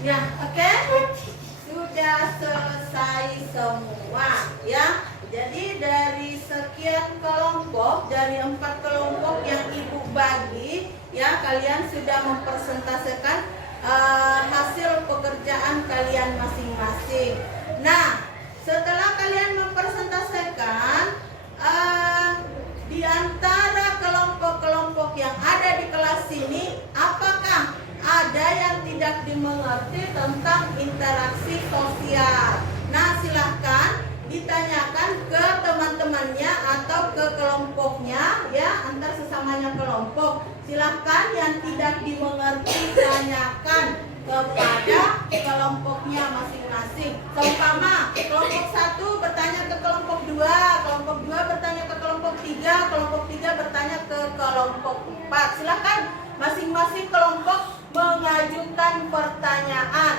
Ya, oke. Sudah selesai semua, ya. Jadi dari sekian kelompok, dari 4 kelompok yang Ibu bagi, ya, kalian sudah mempresentasikan hasil pekerjaan kalian masing-masing. Nah, setelah kalian mempresentasikan di antara kelompok-kelompok yang ada di kelas ini, apakah ada yang tidak dimengerti tentang interaksi sosial? Nah, silahkan ditanyakan ke teman-temannya atau ke kelompoknya, ya, antar sesamanya kelompok. Silahkan yang tidak dimengerti tanyakan kepada kelompoknya masing-masing. Seumpama kelompok 1 bertanya ke kelompok 2, kelompok 2 bertanya ke kelompok 3, kelompok 3 bertanya ke kelompok 4. Silahkan masing-masing kelompok mengajukan pertanyaan,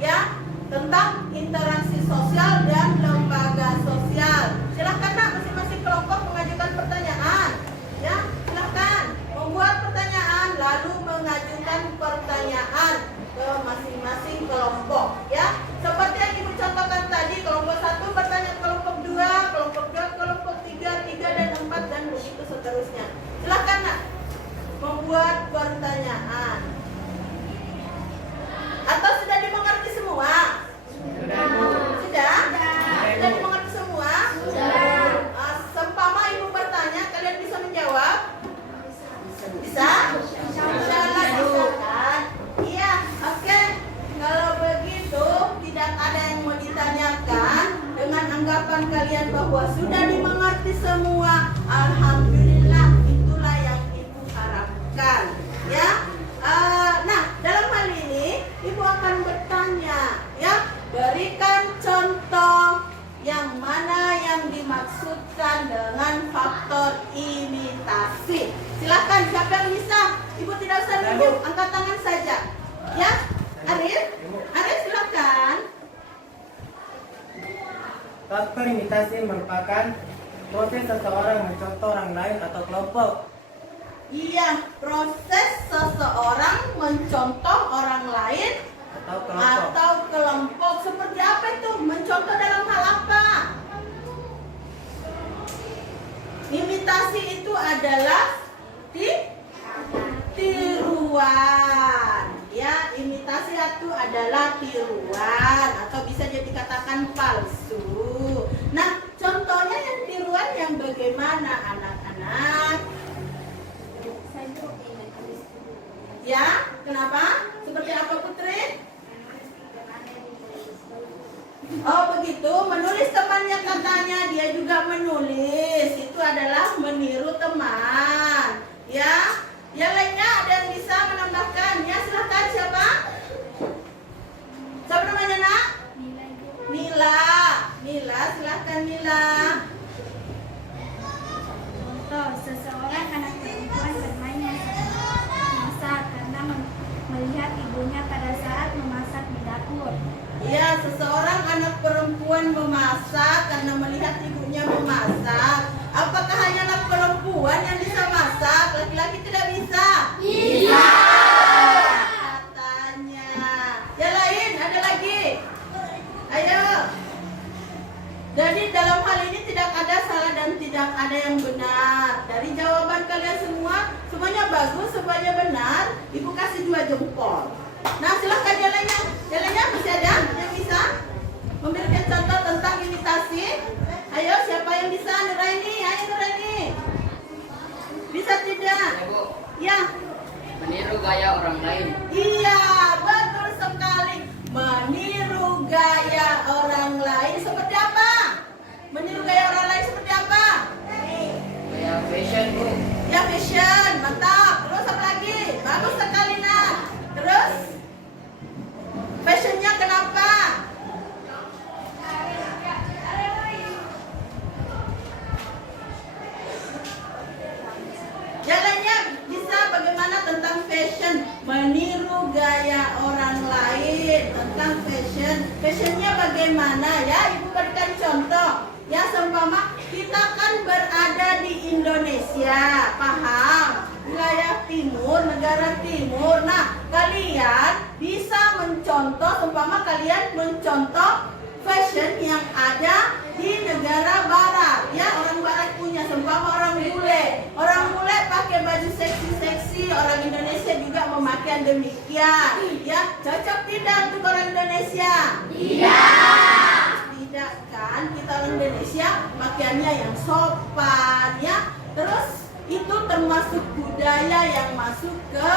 ya, tentang interaksi sosial dan lembaga sosial. Silahkan nak, masing-masing kelompok mengajukan pertanyaan, ya, silahkan membuat pertanyaan lalu mengajukan pertanyaan ke masing-masing kelompok, ya. Seperti yang Ibu contohkan tadi, kelompok 1 bertanya ke kelompok 2, kelompok 2 kelompok 3, 3 dan 4 dan begitu seterusnya. Silahkan nak membuat pertanyaan. Atau sudah dimengerti semua? Sudah? Sudah dimengerti semua? Seumpama Ibu bertanya, kalian bisa menjawab? Bisa? Insyaallah bisa kan? Iya, oke. Kalau begitu, tidak ada yang mau ditanyakan. Dengan anggapan kalian bahwa sudah dimengerti semua, alhamdulillah, itulah yang Ibu harapkan, ya. Nah, dalam hal ini Ibu akan bertanya, ya, berikan contoh yang mana yang dimaksudkan dengan faktor imitasi. Silakan, siapa yang bisa? Ibu tidak usah nunjuk, angkat tangan saja, ya. Arif, silakan. Faktor imitasi merupakan proses seseorang mencontoh orang lain atau kelompok. Iya, proses seseorang mencontoh orang lain atau kelompok. Seperti apa itu? Mencontoh dalam hal apa? Imitasi itu adalah tiruan. Ya, imitasi itu adalah adalah tiruan atau bisa jadi katakan palsu. Nah, contohnya yang tiruan yang bagaimana anak-anak? Ya, kenapa? Seperti apa Putri? Oh begitu, menulis temannya katanya, dia juga menulis. Itu adalah meniru teman. Ya, yang lainnya ada yang bisa menambahkan? Ya, silahkan siapa? Siapa namanya nak? Nila. Nila, silahkan Nila. Contoh, seseorang anak perempuan bermain masak karena melihat ibunya pada saat memasak di dapur. Ya, seseorang anak perempuan memasak karena melihat ibunya memasak. Apakah hanya anak perempuan yang bisa masak? Laki-laki tidak bisa? Bisa. Katanya. Yang lain, ada lagi? Ayo. Jadi dalam hal ini tidak ada salah dan tidak ada yang benar. Dari jawaban kalian semua, semuanya bagus, semuanya benar. Ibu kasih 2 jempol. Nah, silahkan yang lainnya. Yang lainnya masih ada yang bisa memberikan contoh tentang imitasi. Ayo, siapa yang bisa? Nuraini, ayo Nuraini. Bisa tidak? Ya, Bu. Ya. Meniru gaya orang lain. Iya, betul sekali. Meniru gaya orang lain seperti apa? Meniru gaya orang lain seperti apa? Gaya fashion, Bu. Ya, fashion, mantap. Terus apa lagi? Bagus sekali nak. Terus fashionnya kenapa? Jalannya bisa bagaimana tentang fashion? Meniru gaya orang lain tentang fashion. Fashionnya bagaimana ya? Ibu berikan contoh. Ya, seumpama kita kan berada di Indonesia, paham? Wilayah timur, negara timur. Nah, kalian bisa mencontoh, seumpama kalian mencontoh fashion yang ada di negara barat. Ya, orang barat punya, seumpama orang bule. Orang bule pakai baju seksi-seksi, orang Indonesia juga memakai demikian. Ya, cocok tidak untuk orang Indonesia? Tidak. Tidak kan? Kita orang Indonesia pakaiannya yang sopan ya. Terus itu termasuk budaya yang masuk ke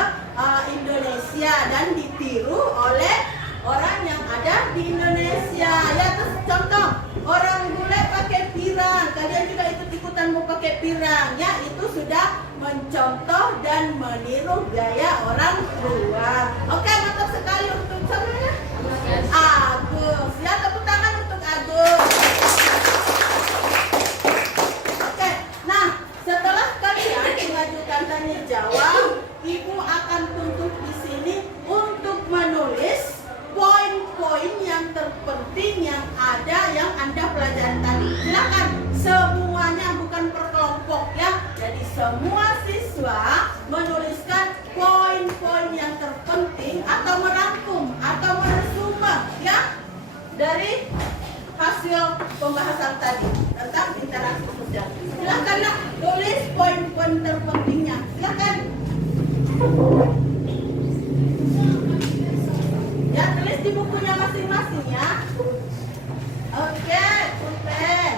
Indonesia dan ditiru oleh orang yang ada di Indonesia. Ya, terus contoh orang bule pakai pirang, kalian juga ikut-ikutan mau pakai pirang. Ya, itu sudah mencontoh dan meniru gaya orang luar. Oke, mantap sekali untuk semuanya. Agus, ya tepuk tangan untuk Agus. Oke, nah setelah kalian mengajukan tanya jawab, Ibu akan tuntut di sini untuk menulis poin-poin yang terpenting yang ada yang Anda pelajari tadi. Silakan semuanya, bukan per kelompok ya. Jadi semua siswa menuliskan poin-poin yang terpenting atau merangkum atau meresume ya dari hasil pembahasan tadi tentang interaksi sosial. Silakan nak tulis poin-poin terpentingnya. Silakan. Ya, tulis di bukunya masing-masing ya. Oke, pulpen.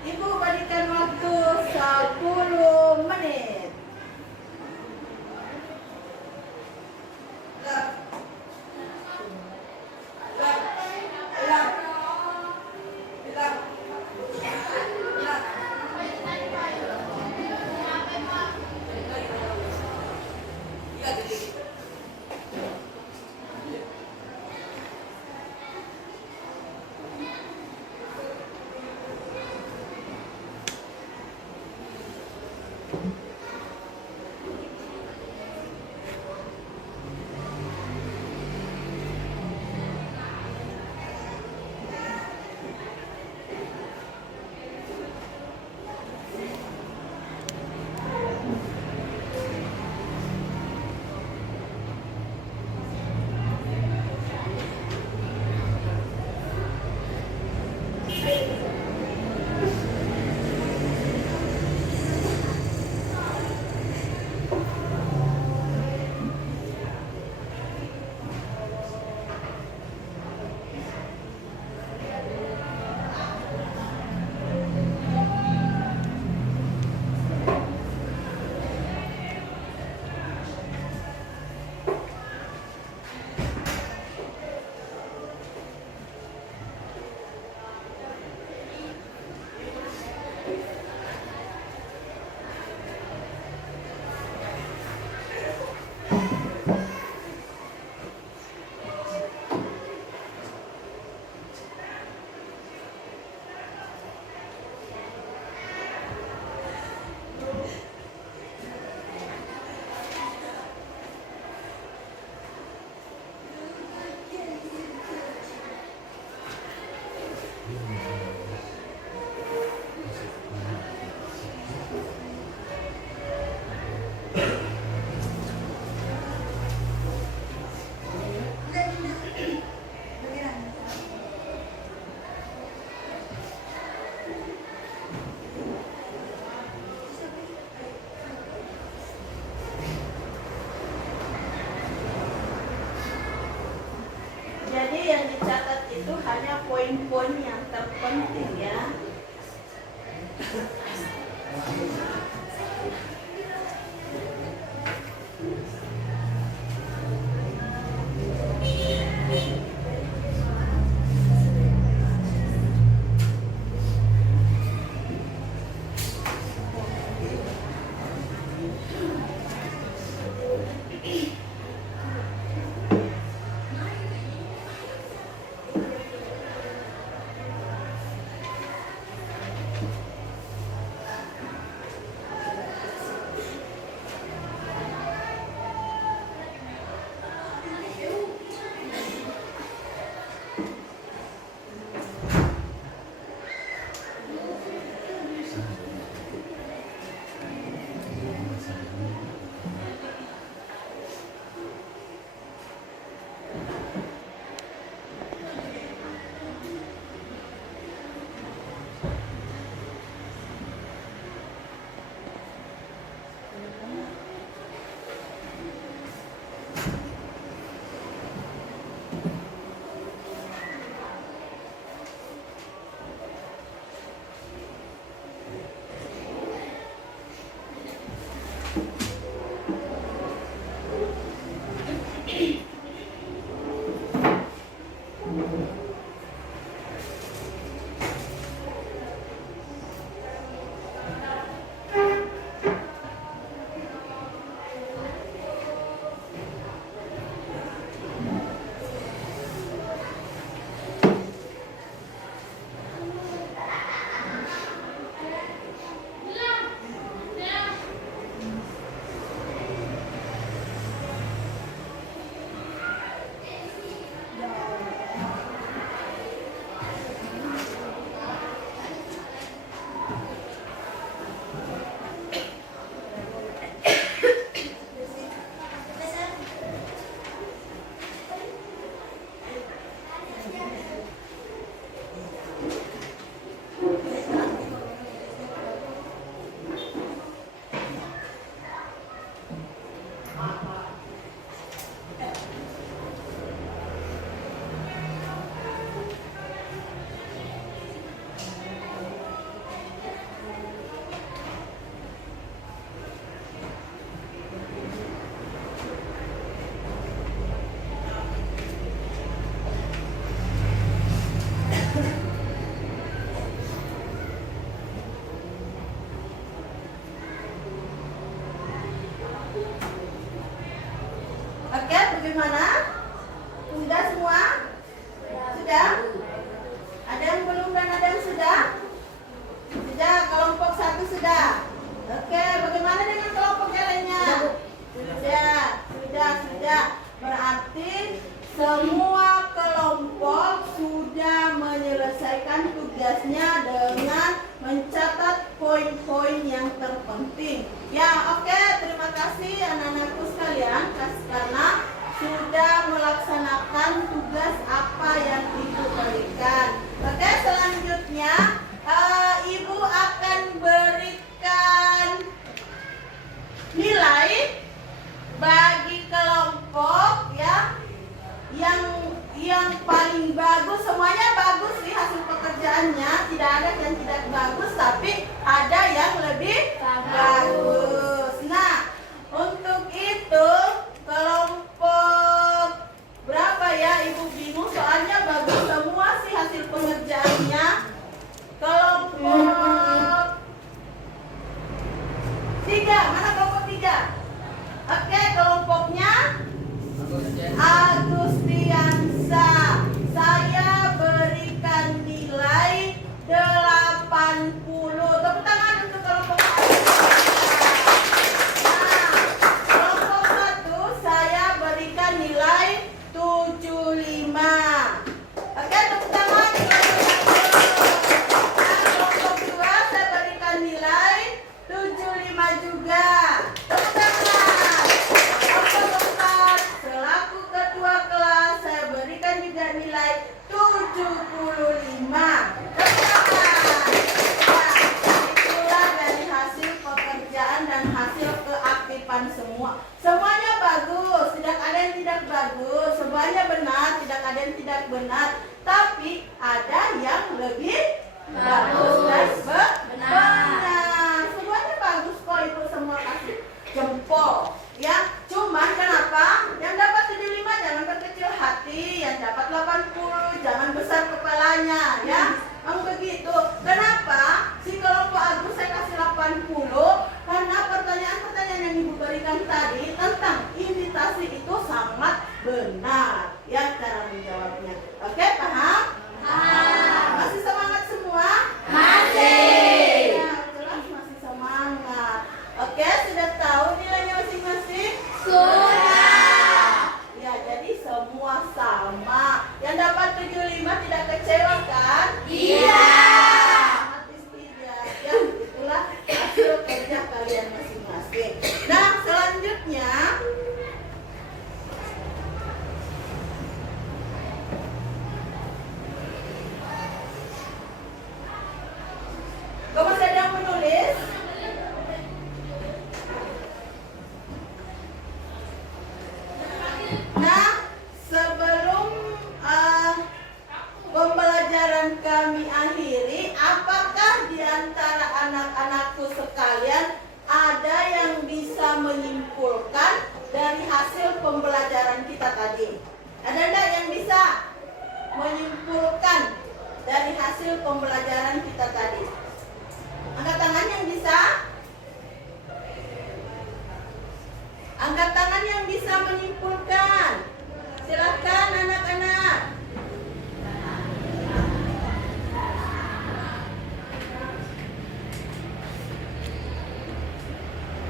Ibu berikan waktu 10 menit. Jadi yang dicatat itu hanya poin-poin yang terpenting ya. pekerjaannya tidak ada yang tidak bagus, tapi ada yang lebih bagus. Nah, untuk itu kelompok berapa ya? Ibu bingung soalnya bagus semua sih hasil pengerjaannya. Kelompok 3, mana kelompok 3? Oke, kelompoknya Agustiansa. Saya berikan nilai 80. Tepuk tangan untuk kelompok 1. Nah, kelompok 1 saya berikan nilai 75. Oke, tepuk tangan. Nah, kelompok 2 saya berikan nilai 75 juga. Tepuk tangan. Kelompok 4 selaku ketua kelas saya berikan juga nilai 75. Tepuk tangan. Nah, itulah dari hasil pekerjaan dan hasil keaktifan semua. Semuanya bagus, tidak ada yang tidak bagus. Semuanya benar, tidak ada yang tidak benar. Tapi ada yang lebih bagus dan benar. Semuanya bagus kok, Ibu semua kasih jempol. Ya, cuman kenapa? Yang dapat 75 jangan berkecil hati, yang dapat 80 jangan besar kepalanya, ya. Memang begitu. Kenapa? Si kelompok Agus saya kasih 80 karena pertanyaan-pertanyaan yang Ibu berikan tadi tentang imitasi itu sangat benar, ya, cara menjawabnya. Oke, paham? Masih semangat semua? Masih. Ya, jelas masih semangat. Oke, sudah tahu nilainya masing-masing? Sudah. Ya, jadi semua sama. Yang dapat 75 tidak kecewa kan? Iya. Otomatis tidak. Ya, itulah hasil kerja kalian masing-masing. Nah, selanjutnya kamu masih ada yang menulis? Nah, sebelum pembelajaran kami akhiri, apakah di antara anak-anakku sekalian ada yang bisa menyimpulkan dari hasil pembelajaran kita tadi? Ada enggak yang bisa menyimpulkan dari hasil pembelajaran kita tadi? Angkat tangan yang bisa. Angkat tangan yang bisa menyimpulkan. Silakan anak-anak.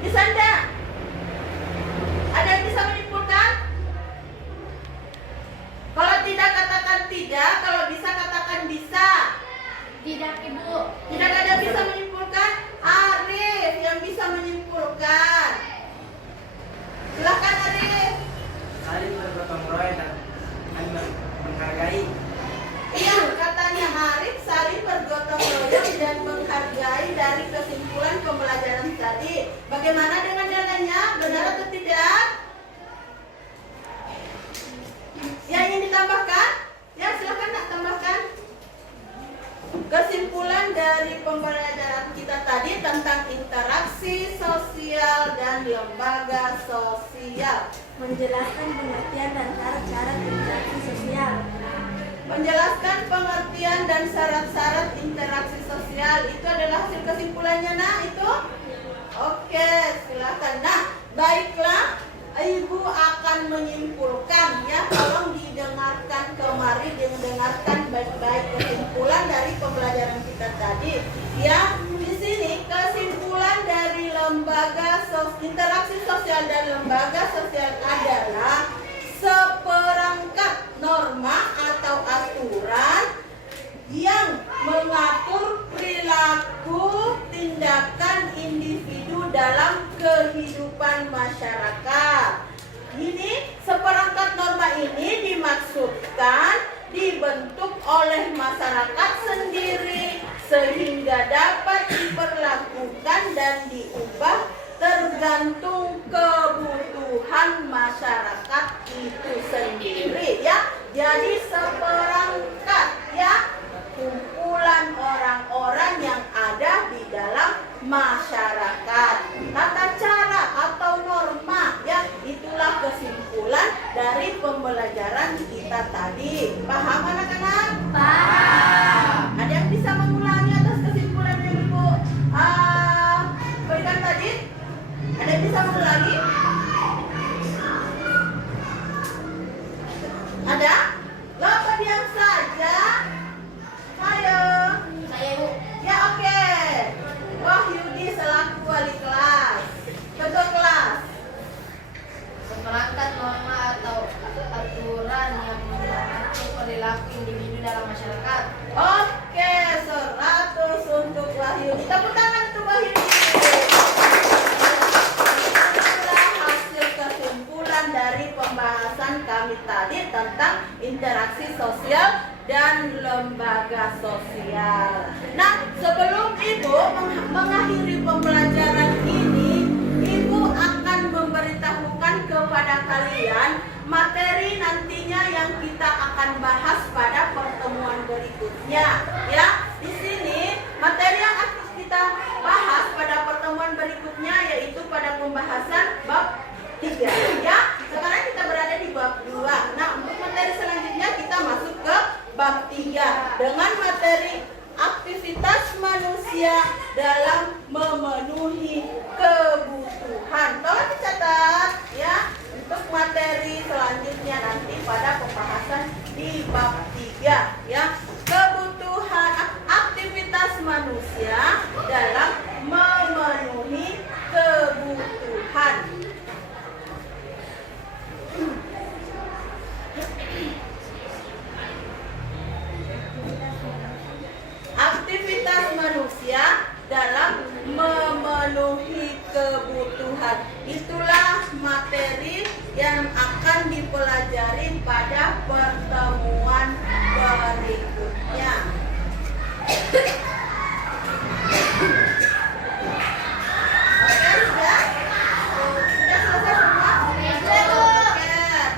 Bisa enggak? Ada yang bisa menyimpulkan? Kalau tidak katakan tidak, kalau bisa katakan bisa. Tidak, Ibu. Tidak ada yang bisa menyimpulkan? Arif yang bisa menyimpulkan. Silakan Arif. Saling bergotong royong dan menghargai. Iya, katanya Arif saling bergotong royong dan menghargai dari kesimpulan pembelajaran tadi. Bagaimana dengan nilainya? Benar atau tidak? Yang ingin ditambahkan? Ya, silakan nak tambahkan. Kesimpulan dari pembelajaran kita tadi tentang interaksi sosial dan lembaga sosial. Menjelaskan pengertian dan syarat-syarat interaksi sosial. Menjelaskan pengertian dan syarat-syarat interaksi sosial. Itu adalah hasil kesimpulannya, nah itu? Oke, silakan. Nah, baiklah. Ibu akan menyimpulkan, ya, tolong didengarkan kemari, didengarkan baik-baik kesimpulan dari pembelajaran kita tadi. Ya, di sini kesimpulan dari interaksi sosial dan lembaga sosial adalah seperangkat norma atau aturan yang mengatur perilaku tindakan individu dalam kehidupan masyarakat. Ini seperangkat norma ini dimaksudkan dibentuk oleh masyarakat sendiri sehingga dapat diperlakukan dan diubah tergantung kebutuhan masyarakat itu sendiri, ya. Jadi seperangkat, ya, kumpulan masyarakat. Tata cara atau norma, ya, itulah kesimpulan dari pembelajaran kita tadi. Paham anak-anak? Paham. Ada yang bisa mengulangi atas kesimpulan yang Ibu berikan tadi? Ada yang bisa mengulangi? Ada? Loh, diam saja. Ayo. Saya Ibu. Ya, oke. Wahyudi selaku wali kelas. Ketua kelas. Seperangkat norma atau aturan yang mengatur perilaku individu dalam masyarakat. Oke, 100 untuk Wahyudi. Tepuk tangan untuk Wahyudi. Itulah hasil kesimpulan dari pembahasan kami tadi tentang interaksi sosial dan lembaga sosial. Nah, sebelum Ibu mengakhiri pembelajaran ini, Ibu akan memberitahukan kepada kalian materi nantinya yang kita akan bahas pada pertemuan berikutnya. Ya, di sini materi yang akan kita bahas pada pertemuan berikutnya yaitu pada pembahasan bab 3. Ya, sekarang kita berada di bab 2. Nah, untuk materi selanjutnya kita masuk ke bab 3 dengan materi aktivitas manusia dalam memenuhi kebutuhan. Tolong dicatat ya untuk materi selanjutnya nanti pada pembahasan di bab 3 ya. Kebutuhan aktivitas manusia dalam memenuhi kebutuhan. Aktivitas manusia dalam memenuhi kebutuhan. Itulah materi yang akan dipelajari pada pertemuan berikutnya. Oke, sudah? Sudah selesai semua? Oke,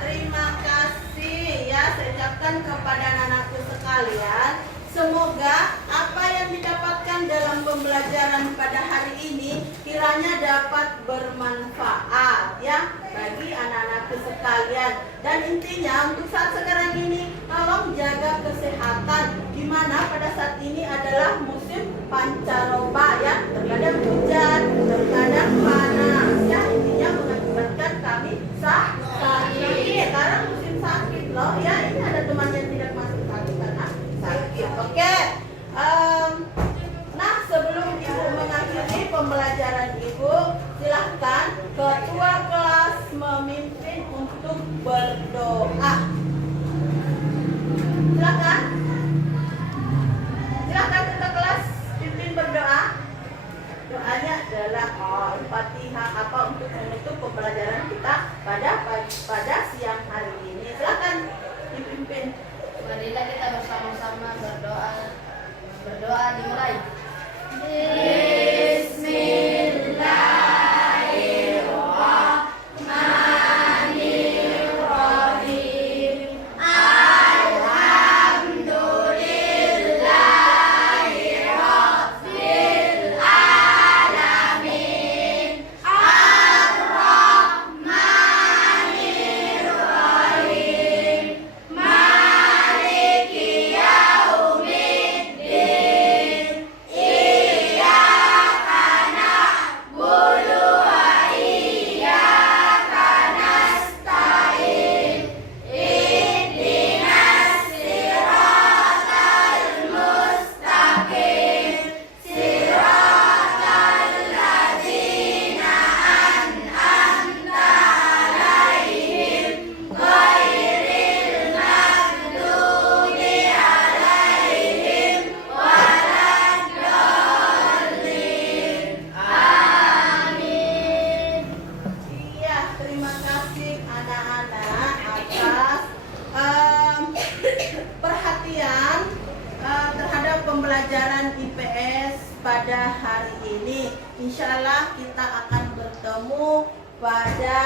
terima kasih ya saya ucapkan kepada anak-anakku sekalian. Semoga apa yang didapatkan dalam pembelajaran pada hari ini kiranya dapat bermanfaat ya bagi anak-anakku sekalian. Dan intinya untuk saat sekarang ini tolong jaga kesehatan, di mana pada saat ini adalah musim pancaroba ya, terkadang hujan, terkadang panas ya, intinya mengakibatkan kami sakit. Sekarang musim sakit loh ya, ini ada teman yang tidak masuk sakit karena sakit. Oke. Nah, sebelum Ibu mengakhiri pembelajaran Ibu, silahkan ketua kelas memimpin untuk berdoa. Silahkan. Silahkan ketua kelas pimpin berdoa. Doanya adalah Al-Fatihah untuk menutup pembelajaran kita pada siang hari ini. Silahkan dipimpin. Marilah kita bersama-sama berdoa. Berdoa dimulai. Bismillahirrahmanirrahim. Alhamdulillahirabbil alamin. Ar-Rahmanirrahim. Maliki yaumiddin. Iyyaka na'budu wa iyyaka nasta'in. Ihdinas siratal mustaqim. Siratal ladzina an'amta 'alaihim ghairil maghdubi 'alaihim waladdallin. Amin. Iya, terima kasih anak-anak atas perhatian terhadap pembelajaran IPS pada hari ini. Insya Allah kita akan bertemu pada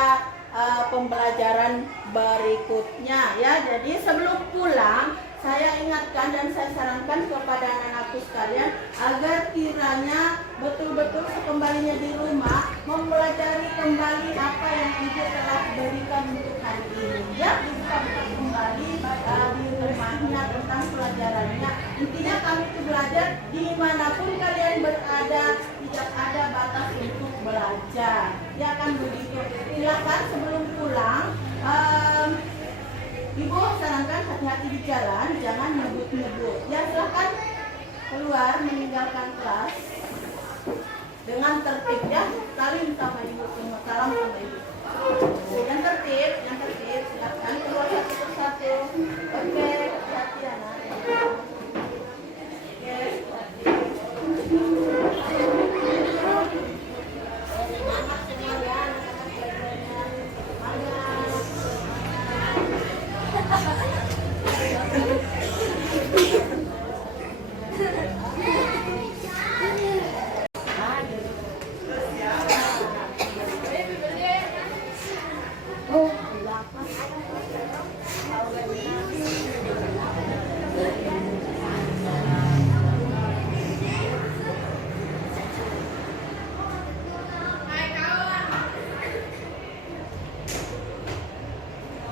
pembelajaran berikutnya ya. Jadi sebelum pulang, saya ingatkan dan saya sarankan kepada anak-anakku sekalian agar kiranya betul-betul sekembalinya di rumah mempelajari kembali apa yang ibu telah berikan untuk hari ini. Ya, buka-buka kembali di rumahnya tentang pelajarannya. Intinya kami itu belajar dimanapun kalian berada, tidak ada batas untuk belajar. Ya kan begitu. Silakan sebelum pulang, ibu sarankan hati-hati di jalan, jangan nyebut-nyebut. Ya, silakan keluar meninggalkan kelas dengan tertib ya. Salim sama ibu semua, salam sama ibu. Yang tertib, yang